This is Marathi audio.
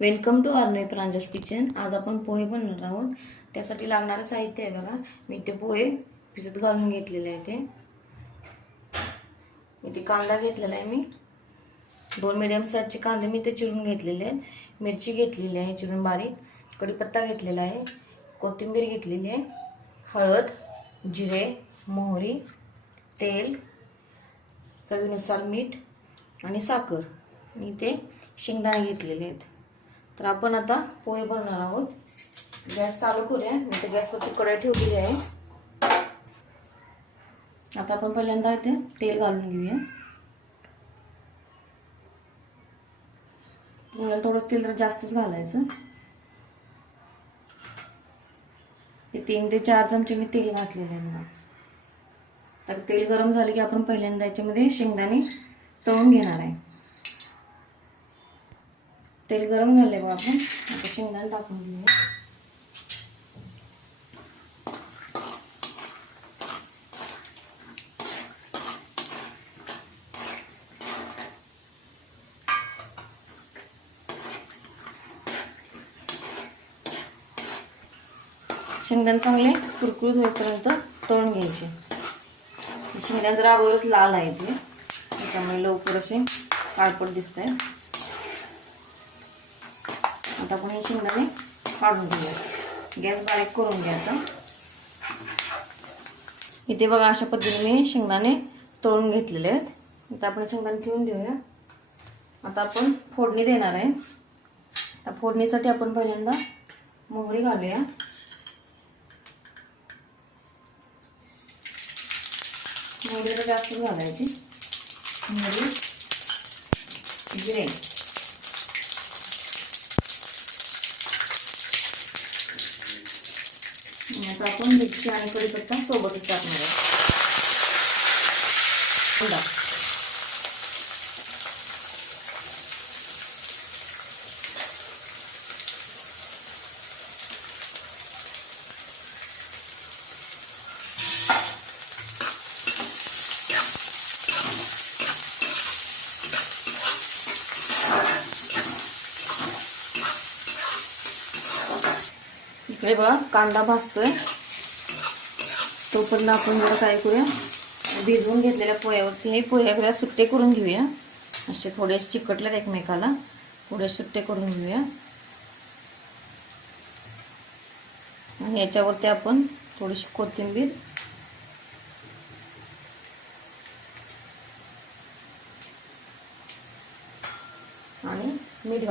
वेलकम टू आर्नवे प्रांजस किचन। आज आपण पोहे बनवणार आहोत। त्यासाठी लागणारे साहित्य आहे बघा, मी ते पोहे भिजत घालून घेतलेले आहे। इथे कांदा घेतलेला आहे, मी 2 मीडियम साईजचे कांदे मी ते चिरून घेतलेले आहेत। मिरची घेतलेली आहे चिरून बारीक, कढीपत्ता घेतलेला आहे, कोथिंबीर घेतलेली आहे, हळद, जिरे, मोहरी, तेल, चवीनुसार मीठ आणि साखर आणि ते शेंगदाणे घेतलेले आहेत। तर आपण आता पोहे बनवणार आहोत। गॅस चालू करूया। मी तर गॅसवरची कढई ठेवलेली आहे। आता आपण पहिल्यांदा इथे तेल घालून घेऊया। तुम्हाला थोडं तेल जर जास्तच घालायचं। ते 3 ते 4 चमचे मी तेल घातलेले आहे बघा। तर तेल गरम झाले की आपण पहिल्यांदा याच्यामध्ये शेंगदाणे तळून घेणार आहे। तेल गरम झाले बघा, आपण आता शेंगदाणे टाकून घेऊया। शेंगदाणे चांगले कुरकुरीत होईपर्यंत तळून घ्यायचे। शेंगदाणे जरा अगोदरच लाल आहे ते, त्याच्यामुळे लवकर असे काळपट दिसत आहे। आता आपण हे शेंगदाणे काढून घेऊया। गॅस बारीक करून घ्या। आता इथे बघा, अशा पद्धतीने मी शेंगदाणे तळून घेतलेले आहेत। आता आपण शेंगदाणे ठेवून देऊया। आता आपण फोडणी देणार आहे। आता फोडणीसाठी आपण पहिल्यांदा मोहरी घालूया। मोहरी तर जास्त घालायची। मोहरी, जिरे, आता आपण मिरची आणि कढीपत्ता सोबतच टाकणार आहे। इकडे बघा कांदा भाजतोय, तोपर्यंत आपण जरा काय करूया, भिजवून घेतलेल्या पोह्यावरती हे पोहे आपल्याला सुट्टे करून घेऊया। असे थोडेसे चिकटलेत एकमेकाला, थोडे सुट्टे करून घेऊया। आणि याच्यावरती आपण थोडीशी कोथिंबीर आणि मीठ